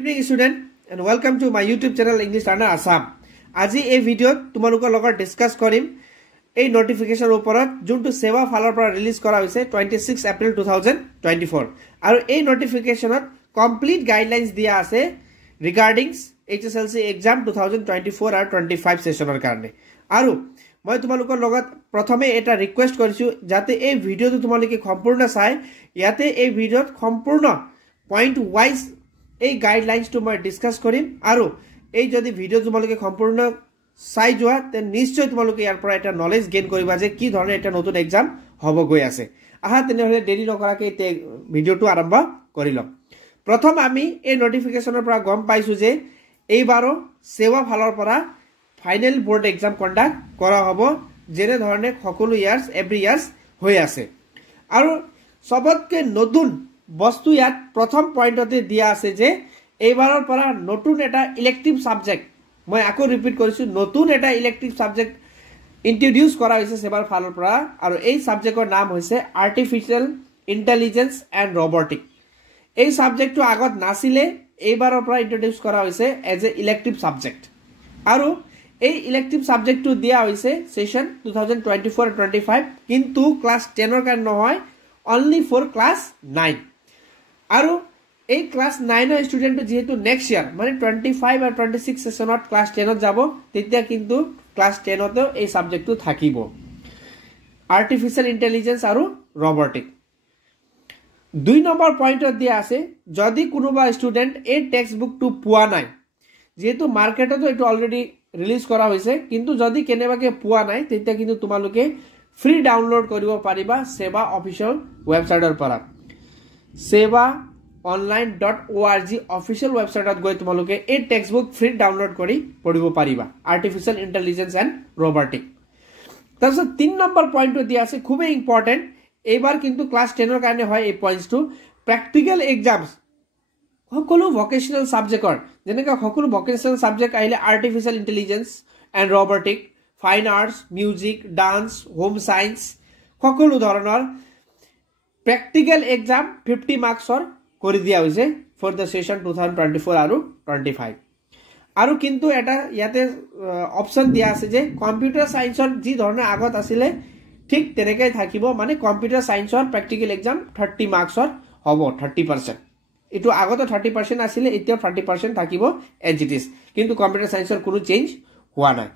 Good evening student and welcome to my YouTube channel English Learner Assam. আজি এই ভিডিওত তোমালোকৰ লগত ডিসকাস কৰিম এই নোটিফিকেশন ওপৰত যোনটো সেৱা ফালৰ পৰা ৰিলিজ কৰা হৈছে 26 এপ্ৰিল 2024 আৰু এই নোটিফিকেশনত কমপ্লিট গাইডলাইনস দিয়া আছে ৰিগাৰ্ডিং HSLC এক্সাম 2024 আৰু 25 সেশনৰ কাৰণে আৰু মই তোমালোকৰ লগত প্ৰথমে এটা ৰিকুৱেষ্ট কৰিছো যাতে এই ভিডিওটো তোমালোকে সম্পূৰ্ণ চাই ইয়াতে এই ভিডিওত সম্পূৰ্ণ পইণ্ট ওয়াইজ এই গাইডলাইনস তো মই ডিসকাস কৰিম আৰু এই যদি ভিডিও তোমালোকে সম্পূৰ্ণ চাই যোৱা তে নিশ্চয় তোমালোকে ইয়াৰ পৰা এটা নলেজ গেইন কৰিবা যে কি ধৰণে এটা নতুন এক্সাম হ'ব গৈ আছে আহা তেনেহলে দেৰি নকৰাকৈ এই ভিডিওটো আৰম্ভ কৰি লম প্ৰথম আমি এই নোটিফিকেশনৰ পৰা গম পাইছো যে এইবাৰো সেৱা ফালৰ পৰা ফাইনেল বোৰ্ড এক্সাম কন্ডাক্ট কৰা হ'ব যেনে ধৰণে সকলো ইয়াৰ্স এভৰি ইয়াৰ্স হৈ আছে আৰু সবতকে নতুন বস্তু ইয়াত প্ৰথম পইণ্টতে দিয়া আছে যে এইবাৰৰ পৰা নতুন এটা ইলেক্টিভ সাবজেক্ট মই আকৌ ৰিপিট কৰিছো নতুন এটা ইলেক্টিভ সাবজেক্ট ইন্ট্ৰোডিউস কৰা হৈছে সেৱাৰ ফালৰ পৰা আৰু এই সাবজেক্টৰ নাম হৈছে আৰ্টিফিশিয়াল ইন্টেলিজেন্স এণ্ড ৰবটিক এই সাবজেক্টটো আগত নাছিলে এইবাৰৰ পৰা ইন্ট্ৰোডিউস কৰা হৈছে এজ এ ইলেক্টিভ সাবজেক্ট আৰু এই ইলেক্টিভ সাবজেক্টটো দিয়া হৈছে সেশন 2024-25 কিন্তু ক্লাস 10 ৰ কাৰণে নহয় only for class 9 আৰু এই ক্লাস 9 ৰ স্টুডেন্ট যেহেতু নেক্সট ইয়াৰ মানে 25 আৰু 26 সেশনত ক্লাস 10 ত যাব তেতিয়া কিন্তু ক্লাস 10 ত এই সাবজেক্টটো থাকিব আৰ্টিফিশিয়াল ইন্টেলিজেন্স আৰু ৰবটিক 2 নম্বৰ পইণ্টত দিয়া আছে যদি কোনোবা স্টুডেন্ট এই টেক্সট বুকটো পোৱা নাই যেহেতু মাৰ্কেটত এটো অলৰেডি ৰিলিজ কৰা হৈছে কিন্তু যদি কেনেবাকে পোৱা নাই তেতিয়া কিন্তু তোমালোকে ফ্ৰী ডাউনলোড কৰিব পাৰিবা সেৱা অফিচিয়েল ওয়েবসাইটৰ পৰা sevaonline.org অফিচিয়েল ওয়েবসাইটত গৈ তোমালোকে এই টেক্সট বুক ফ্ৰী ডাউনলোড কৰি পঢ়িব পাৰিবা আৰ্টিফিশিয়াল ইন্টেলিজেন্স এণ্ড ৰবটিক তাৰপিছত 3 নম্বৰ পইণ্টটো দিয়া আছে খুব ইম্পৰ্টেন্ট এইবাৰ কিন্তু ক্লাস 10 ৰ কাৰণে হয় এই পইণ্টটো প্ৰ্যাকটিক্যাল এক্সামস সকলো ভোকেশনাল সাবজেক্টৰ যেনেকা সকলো ভোকেশনাল সাবজেক্ট আহিলে artificial intelligence and robotic fine arts music dance home science সকলো ধৰণৰ প্ৰ্যাকটিক্যাল এক্সাম 50 মাৰ্কসৰ কৰি দিয়া হৈছে ফৰ দ্য সেশন 2024 আৰু 25 আৰু কিন্তু এটা ইয়াতে অপচন দিয়া আছে যে কম্পিউটাৰ সায়েন্সৰ যি ধৰণে আগত আছিল ঠিক তেনেকৈ থাকিব মানে কম্পিউটাৰ সায়েন্সৰ প্ৰ্যাকটিক্যাল এক্সাম 30 মাৰ্কসৰ হ'ব 30% এটো আগতে 30% আছিল এতিয়া 30% থাকিব এজ ইট ইজ কিন্তু কম্পিউটাৰ সায়েন্সৰ কোনো চেঞ্জ হোৱা নাই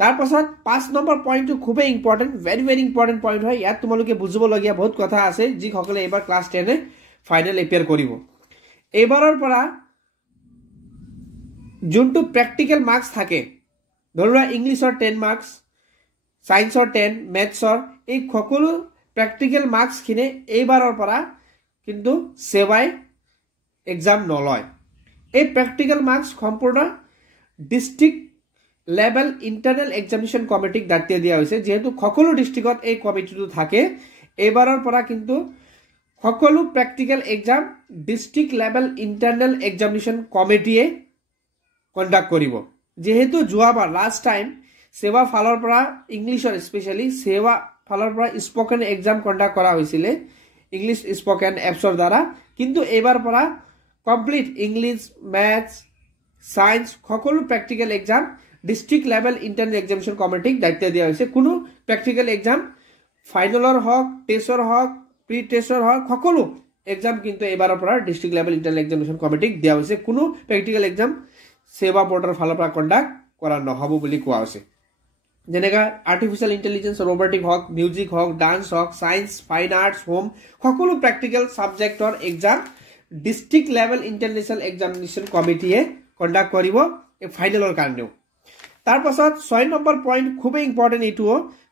তাৰ পাছত 5 নম্বৰ পইণ্টটো খুব ইম্পৰ্টেন্ট ভেৰি ইম্পৰ্টেন্ট পইণ্ট হয় ইয়াত তোমালোকে বুজিব লগিয়া বহুত কথা আছে যি সকলে এবাৰ ক্লাস 10 এ ফাইনাল এপিয়াৰ কৰিব এবাৰৰ পৰা যোনটো প্ৰ্যাকটিক্যাল মাৰ্কস থাকে ধৰা ইংলিশৰ 10 মাৰ্কস সায়েন্সৰ 10 ম্যাথছৰ এই সকলো প্ৰ্যাকটিক্যাল মাৰ্কস খিনে এইবাৰৰ পৰা কিন্তু সেৱাই এক্সাম নলয় এই প্ৰ্যাকটিক্যাল মাৰ্কস সম্পূৰ্ণ ডিস্ট্ৰিক্ট লেভেল ইন্টাৰনেল এক্সামিনেশন কমিটিক দায়িত্ব দিয়া হৈছে যেহেতু সকলো ডিস্ট্ৰিক্টত এই কমিটিটো থাকে এবাৰৰ পৰা কিন্তু সকলো practical exam district level internal examination কমিটিয়ে কন্ডাক্ট কৰিব যেহেতু যোৱাবাৰ লাষ্ট টাইম সেৱা ফালৰ পৰা ইংলিশৰ স্পেশালি সেৱা ফালৰ পৰা স্পোকেন এক্সাম কন্ডাক্ট কৰা হৈছিল ইংলিশ স্পোকেন এপছৰ দ্বাৰা কিন্তু এবাৰ পৰা কমপ্লিট ইংলিশ ম্যাথছ সায়েন্স সকলো practical exam district level internal examination কমিটিক দায়িত্ব দিয়া হৈছে কোনো প্ৰ্যাকটিক্যাল এক্সাম ফাইনালৰ হক টেষ্টৰ হক প্ৰি টেষ্টৰ হক সকলো এক্সাম কিন্তু এবাৰৰ পৰা ডিস্ট্ৰিক্ট লেভেল ইন্টাৰনাল এক্সামিনেশন কমিটিক দিয়া হৈছে কোনো প্ৰ্যাকটিক্যাল এক্সাম সেৱা বোৰ্ডৰ ফালৰ পৰা কন্ডাক্ট কৰা নহব বুলি কোৱা হৈছে যেনেকা আৰ্টিফিশিয়াল ইন্টেলিজেন্স ৰবটিক হক মিউজিক হক ডান্স হক সায়েন্স ফাইন আৰ্টস হোম সকলো প্ৰ্যাকটিক্যাল সাবজেক্টৰ এক্সাম ডিস্ট্ৰিক্ট লেভেল ইন্টাৰনেশনাল এক্সামিনেশন কমিটিয়ে কন্ডাক্ট কৰিব এই ফাইনালৰ কাৰণেও তাৰ পাছত 6 নম্বৰ পইণ্ট খুব ইম্পৰ্টেন্ট এটো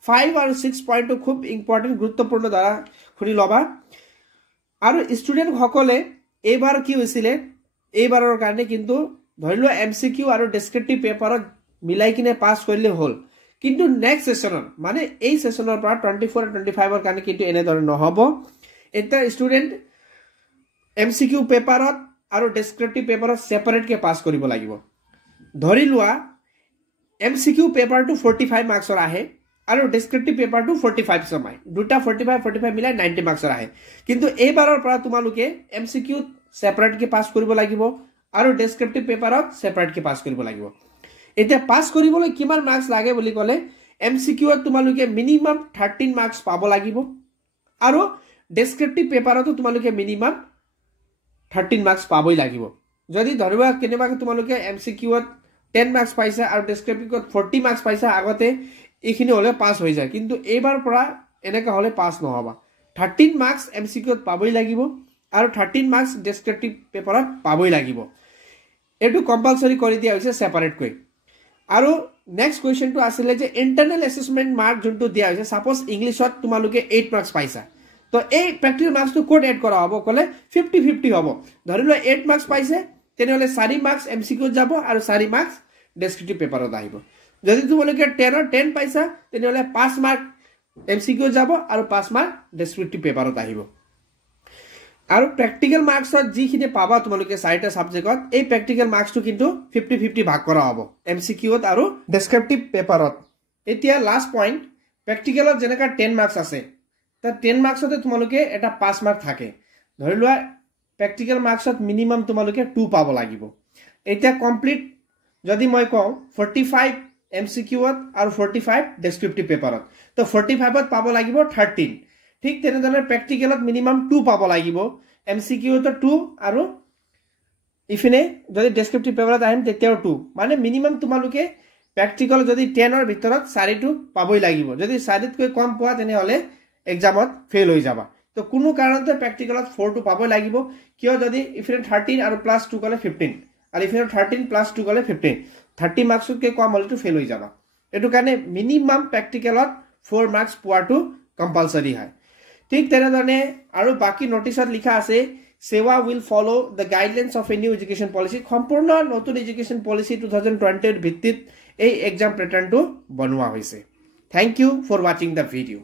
5 আৰু 6 পইণ্টটো খুব ইম্পৰ্টেন্ট গুৰুত্বপূৰ্ণ দ্বাৰা শুনি লবা আৰু স্টুডেন্ট সকলে এইবাৰ কি হৈছিল এইবাৰৰ কাৰণে কিন্তু ধৰিলো এমসিকিউ আৰু ডেসক্ৰিপটিভ পেপাৰত মিলাই কিনে পাস কৰিলে হল কিন্তু নেক্সট সেশনৰ মানে এই সেশনৰ পৰা 24 আৰু 25 ৰ কাৰণে কিন্তু এনে ধৰ নহব এটা স্টুডেন্ট এমসিকিউ পেপাৰত আৰু ডেসক্ৰিপটিভ পেপাৰত সেপাৰেট কে পাস কৰিব লাগিব ধৰি লোৱা এমসিকিউ পেপাৰটো 45 মাৰ্কসৰ আহে আৰু ডেসক্ৰিপটিভ পেপাৰটো 45 সমাই দুটা 45 মিলাই 90 মাৰ্কসৰ আহে কিন্তু এইবাৰৰ পৰা তোমালোকে এমসিকিউ সেপাৰেট কে পাস কৰিব লাগিব আৰু ডেসক্ৰিপটিভ পেপাৰত সেপাৰেটকে পাস কৰিব লাগিব এতিয়া পাস কৰিবলৈ কিমান মাৰ্কস লাগে বুলি ক'লে এমসিকিউত তোমালোকে মিনিমাম 13 মাৰ্কস পাব লাগিব আৰু ডেসক্ৰিপটিভ পেপাৰতো তোমালোকে মিনিমাম 13 মাৰ্কস পাবই লাগিব যদি ধৰিবা কেনেবাকে তোমালোকে এমসিকিউত 10 মাৰ্কস পাইছা আৰু ডেসক্ৰিপটিভত 40 মাৰ্কস পাইছা আগতে এইখিনি হলে পাস হৈ যায় কিন্তু এইবাৰ পৰা এনেকা হলে পাস নহবা 13 মাৰ্কস এমসিকিউত পাবই লাগিব আৰু 13 মাৰ্কস ডেসক্ৰিপটিভ পেপাৰত পাবই লাগিব এটো কম্পালসৰি কৰি দিয়া হৈছে সেপাৰেট কৈ আৰু নেক্সট কোৱেশ্চনটো আছিল যে ইন্টাৰনেল অ্যাসেসমেন্ট মাৰ্ক যোনটো দিয়া হৈছে সাপোজ ইংলিশত তোমালোকে 8 মাৰ্কস পাইছা তো এই প্ৰ্যাকটিক্যাল মাৰ্কসটো কোড এড কৰা হ'ব কলে 50-50 হ'ব ধৰিলো 8 মাৰ্কস পাইছে তেনেহলে 4 মাৰ্কস এমসিকিউ যাব আৰু 4 মাৰ্কস ডেসক্ৰিপটিভ পেপাৰত আহিব যদি তোমালোকে 10 ৰ 10 পাইছা তেনেহলে 5 মাৰ্ক এমসিকিউ যাব আৰু 5 মাৰ্ক ডেসক্ৰিপটিভ পেপাৰত আহিব আৰু প্ৰ্যাকটিক্যাল মাৰ্কসত যিখিনি পাবা তোমালোকে 4টা সাবজেক্টত এই প্ৰ্যাকটিক্যাল মাৰ্কসটো কিন্তু 50-50 ভাগ কৰা হ'ব এমসিকিউত আৰু ডেসক্ৰিপটিভ পেপাৰত এতিয়া লাষ্ট পইণ্ট প্ৰ্যাকটিক্যালত যেনেকা 10 মাৰ্কস আছে তা 10 মাৰ্কসতে তোমালোকে এটা 5 মাৰ্ক থাকে ধৰি লোৱা প্ৰ্যাকটিক্যাল মাৰ্কসত মিনিমাম তোমালোকে 2 পাব লাগিব এতিয়া কমপ্লিট যদি মই কওঁ 45 এমসিকিউত আৰু 45 ডেসক্ৰিপটিভ পেপাৰত তো 45ত পাব লাগিব 13 ঠিক তেনেদৰে প্ৰ্যাকটিক্যালত মিনিমাম 2 পাব লাগিব এমসিকিউত 2 আৰু ইফিনে যদি ডেসক্ৰিপটিভ পেপাৰত আহিম তেতিয়াও 2 মানে মিনিমাম তোমালোকে প্ৰ্যাকটিক্যাল যদি 10 ৰ ভিতৰত 4টো পাবই লাগিব যদি 4তকৈ কম পোৱা তেনেহলে এক্সামত ফেল হৈ যাবা তো কোনো কাৰণতে প্ৰ্যাকটিক্যালত 4 টো পাবই লাগিব কিয় যদি ইফিনে 13 আৰু প্লাস 2 কলে 15 আৰু ইফিনে 13 প্লাস 2 কলে 15 30 মাৰ্কসতকৈ কম হলেতো ফেল হৈ যাবা এটো কাৰণে মিনিমাম প্ৰ্যাকটিক্যালত 4 মাৰ্কস পোৱাটো কম্পালসৰি হয় ঠিক তেনেদৰে আৰু বাকি নোটিছত লিখা আছে সেৱা will follow the guidelines of a new education policy সম্পূৰ্ণ নতুন এডুকেশন পলিসি 2020 এৰ ভিত্তিত এই এক্সাম প্যাটাৰ্নটো বনোৱা হৈছে thank you for watching the video